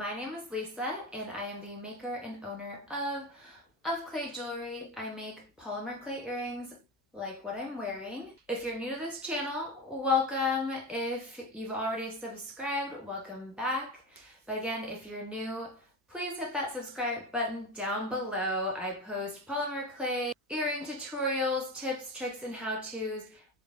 My name is Lisa and I am the maker and owner of Clay Jewelry. I make polymer clay earrings like what I'm wearing. If you're new to this channel, welcome. If you've already subscribed, welcome back. But again, if you're new, please hit that subscribe button down below. I post polymer clay earring tutorials, tips, tricks, and how-tos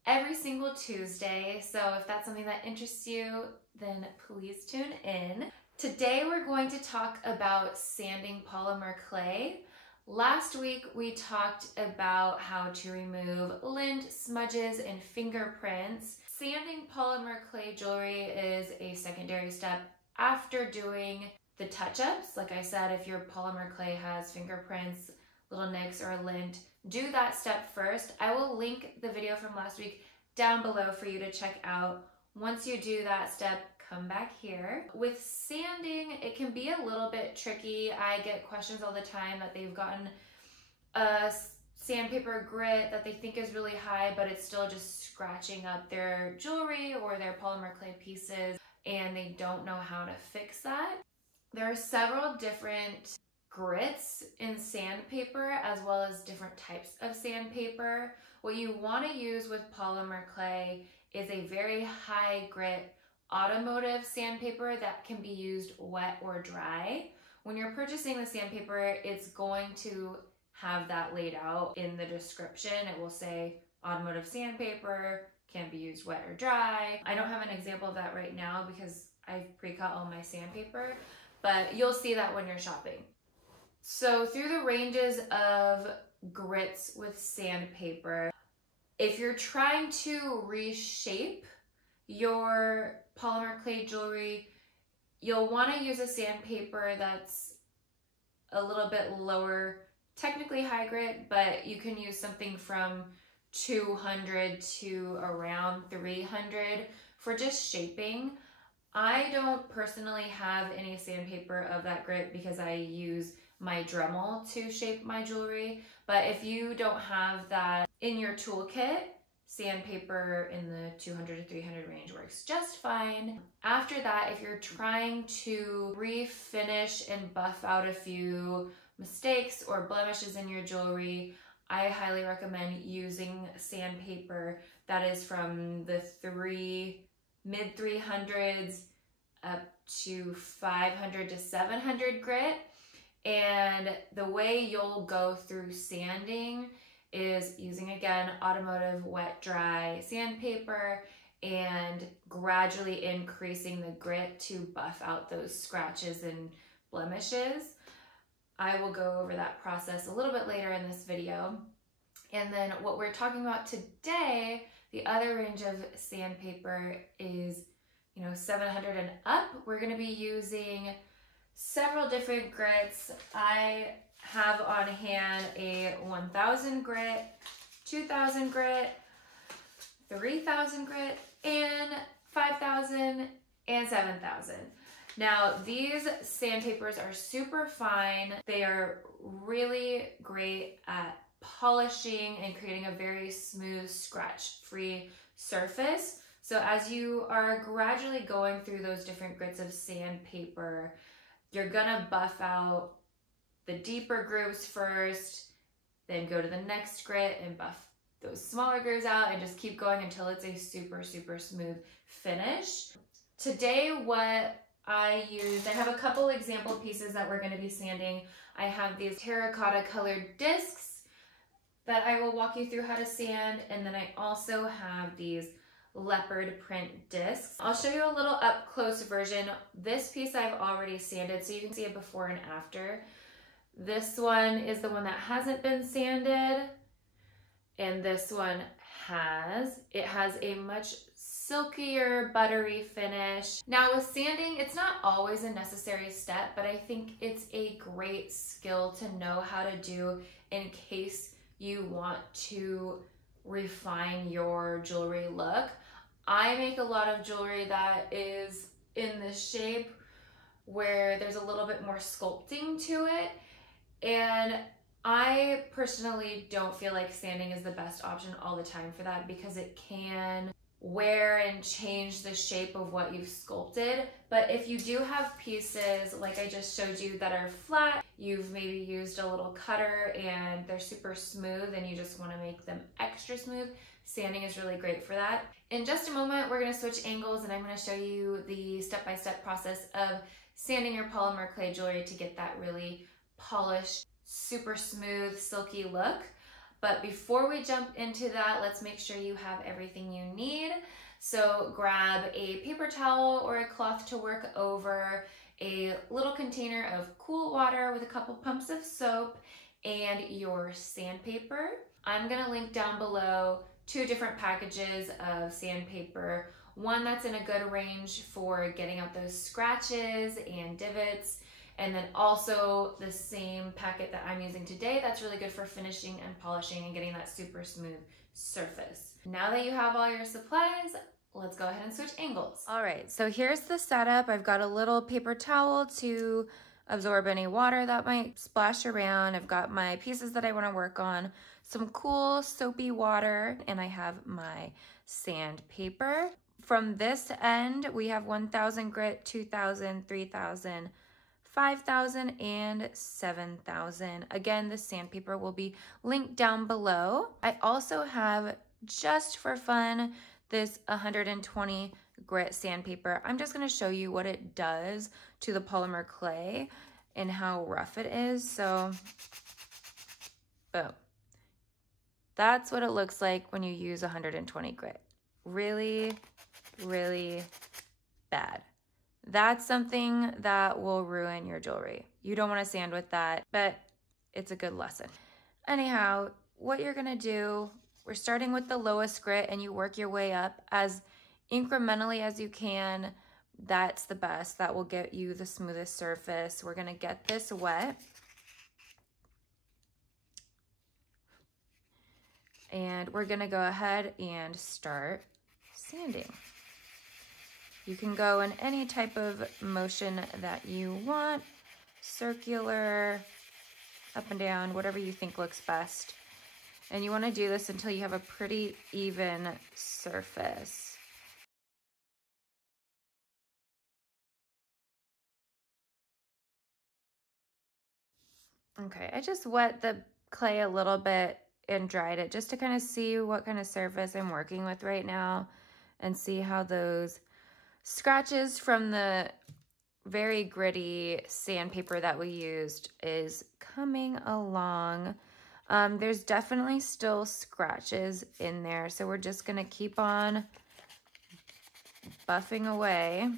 every single Tuesday. So if that's something that interests you, then please tune in. Today we're going to talk about sanding polymer clay. Last week we talked about how to remove lint, smudges, and fingerprints. Sanding polymer clay jewelry is a secondary step after doing the touch-ups. Like I said, if your polymer clay has fingerprints, little nicks, or lint, do that step first. I will link the video from last week down below for you to check out. Once you do that step, come back here. With sanding, it can be a little bit tricky. I get questions all the time that they've gotten a sandpaper grit that they think is really high, but it's still just scratching up their jewelry or their polymer clay pieces, and they don't know how to fix that. There are several different grits in sandpaper as well as different types of sandpaper. What you want to use with polymer clay is a very high grit automotive sandpaper that can be used wet or dry. When you're purchasing the sandpaper, it's going to have that laid out in the description. It will say automotive sandpaper can be used wet or dry. I don't have an example of that right now because I've pre-cut all my sandpaper, but you'll see that when you're shopping. So through the ranges of grits with sandpaper, if you're trying to reshape your polymer clay jewelry, you'll want to use a sandpaper that's a little bit lower, technically high grit, but you can use something from 200 to around 300 for just shaping. I don't personally have any sandpaper of that grit because I use my Dremel to shape my jewelry, but if you don't have that in your toolkit, sandpaper in the 200 to 300 range works just fine. After that, if you're trying to refinish and buff out a few mistakes or blemishes in your jewelry, I highly recommend using sandpaper that is from the mid 300s up to 500 to 700 grit. And the way you'll go through sanding is using, again, automotive wet dry sandpaper and gradually increasing the grit to buff out those scratches and blemishes. I will go over that process a little bit later in this video. And then what we're talking about today, the other range of sandpaper is, 700 and up. We're going to be using several different grits. I have on hand a 1000 grit, 2000 grit, 3000 grit, and 5000 and 7000. Now these sandpapers are super fine. They are really great at polishing and creating a very smooth, scratch-free surface. So as you are gradually going through those different grits of sandpaper, you're gonna buff out the deeper grooves first, then go to the next grit and buff those smaller grooves out and just keep going until it's a super, super smooth finish. Today, what I used, I have a couple example pieces that we're gonna be sanding. I have these terracotta colored discs that I will walk you through how to sand, and then I also have these leopard print discs. I'll show you a little up close version. This piece I've already sanded so you can see a before and after. This one is the one that hasn't been sanded, and this one has. It has a much silkier, buttery finish. Now with sanding, it's not always a necessary step, but I think it's a great skill to know how to do in case you want to refine your jewelry look. I make a lot of jewelry that is in this shape where there's a little bit more sculpting to it, and I personally don't feel like sanding is the best option all the time for that because it can wear and change the shape of what you've sculpted. But if you do have pieces like I just showed you that are flat, you've maybe used a little cutter and they're super smooth and you just want to make them extra smooth, sanding is really great for that. In just a moment, we're going to switch angles and I'm going to show you the step-by-step process of sanding your polymer clay jewelry to get that really polished, super smooth, silky look. But before we jump into that, let's make sure you have everything you need. So grab a paper towel or a cloth to work over, a little container of cool water with a couple pumps of soap, and your sandpaper. I'm gonna link down below 2 different packages of sandpaper. One that's in a good range for getting out those scratches and divots, and then also the same packet that I'm using today that's really good for finishing and polishing and getting that super smooth surface. Now that you have all your supplies, let's go ahead and switch angles. All right, so here's the setup. I've got a little paper towel to absorb any water that might splash around. I've got my pieces that I want to work on, some cool soapy water, and I have my sandpaper. From this end, we have 1000 grit, 2000, 3000, 5,000 and 7,000. Again, the sandpaper will be linked down below. I also have, just for fun, this 120 grit sandpaper. I'm just gonna show you what it does to the polymer clay and how rough it is. So, boom. That's what it looks like when you use 120 grit. Really, really bad. That's something that will ruin your jewelry. You don't want to sand with that, but it's a good lesson. Anyhow, what you're gonna do, we're starting with the lowest grit and you work your way up as incrementally as you can. That's the best. That will get you the smoothest surface. We're gonna get this wet. And we're gonna go ahead and start sanding. You can go in any type of motion that you want, circular, up and down, whatever you think looks best. And you want to do this until you have a pretty even surface. Okay, I just wet the clay a little bit and dried it just to kind of see what kind of surface I'm working with right now and see how those scratches from the very gritty sandpaper that we used is coming along. There's definitely still scratches in there, so we're just gonna keep on buffing away.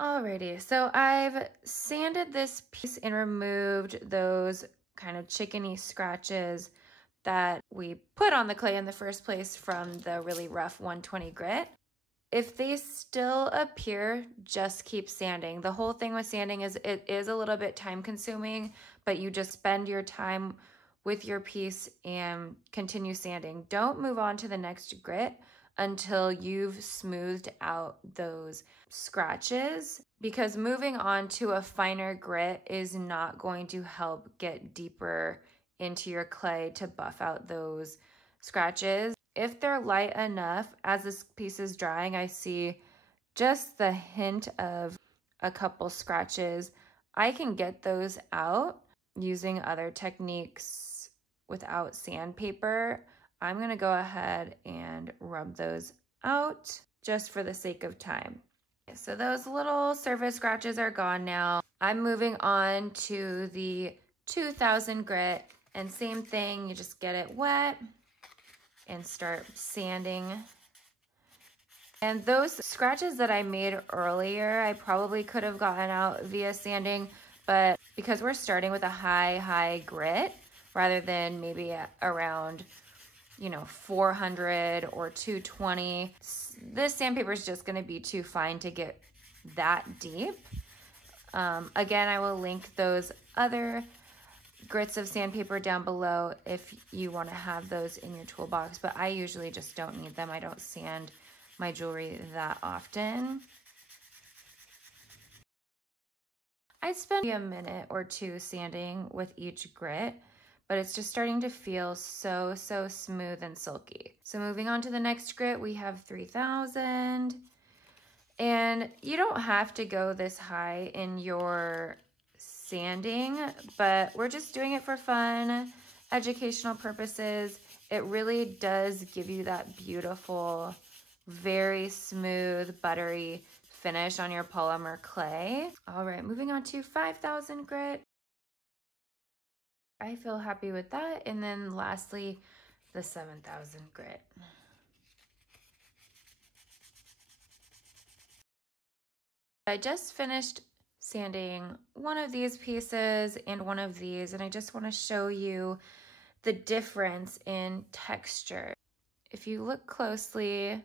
Alrighty, so I've sanded this piece and removed those kind of chickeny scratches that we put on the clay in the first place from the really rough 120 grit. If they still appear, just keep sanding. The whole thing with sanding is it is a little bit time consuming, but you just spend your time with your piece and continue sanding. Don't move on to the next grit until you've smoothed out those scratches, because moving on to a finer grit is not going to help get deeper into your clay to buff out those scratches. If they're light enough, as this piece is drying, I see just the hint of a couple scratches. I can get those out using other techniques without sandpaper. I'm gonna go ahead and rub those out just for the sake of time. So those little surface scratches are gone now. I'm moving on to the 2000 grit, and same thing, you just get it wet and start sanding. And those scratches that I made earlier, I probably could have gotten out via sanding, but because we're starting with a high grit, rather than maybe around, 400 or 220, this sandpaper is just gonna be too fine to get that deep. Again, I will link those other grits of sandpaper down below if you want to have those in your toolbox, but I usually just don't need them. I don't sand my jewelry that often. I spend a minute or two sanding with each grit, but it's just starting to feel so smooth and silky. So moving on to the next grit, we have 3000. And you don't have to go this high in your sanding, but we're just doing it for fun, educational purposes. It really does give you that beautiful, very smooth, buttery finish on your polymer clay. All right, moving on to 5000 grit. I feel happy with that. And then lastly, the 7000 grit. I just finished sanding one of these pieces and one of these, and I just want to show you the difference in texture. If you look closely,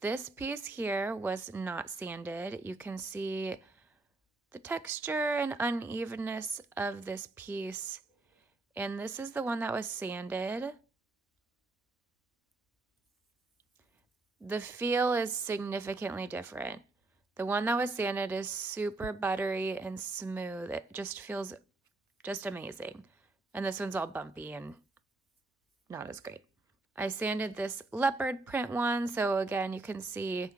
this piece here was not sanded. You can see the texture and unevenness of this piece, and this is the one that was sanded. The feel is significantly different. The one that was sanded is super buttery and smooth. It just feels just amazing. And this one's all bumpy and not as great. I sanded this leopard print one, so again, you can see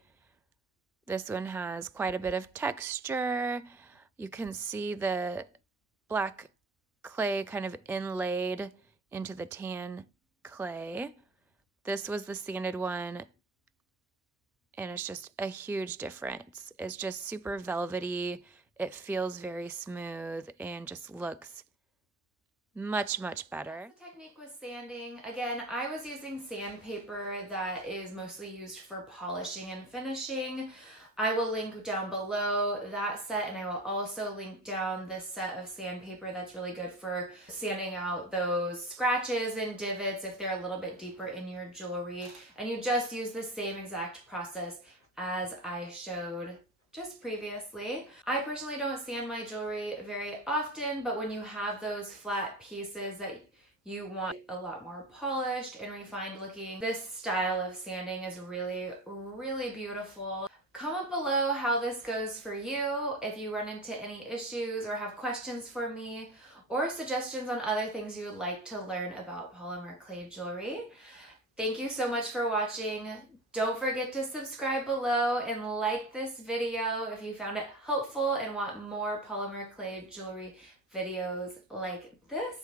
this one has quite a bit of texture. You can see the black clay kind of inlaid into the tan clay. This was the sanded one, and it's just a huge difference. It's just super velvety. It feels very smooth and just looks much better. The technique was sanding. Again, I was using sandpaper that is mostly used for polishing and finishing. I will link down below that set, and I will also link down this set of sandpaper that's really good for sanding out those scratches and divots if they're a little bit deeper in your jewelry. And you just use the same exact process as I showed just previously. I personally don't sand my jewelry very often, but when you have those flat pieces that you want a lot more polished and refined looking, this style of sanding is really beautiful. Comment below how this goes for you, if you run into any issues or have questions for me, or suggestions on other things you would like to learn about polymer clay jewelry. Thank you so much for watching. Don't forget to subscribe below and like this video if you found it helpful and want more polymer clay jewelry videos like this.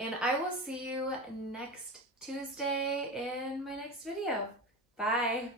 And I will see you next Tuesday in my next video. Bye.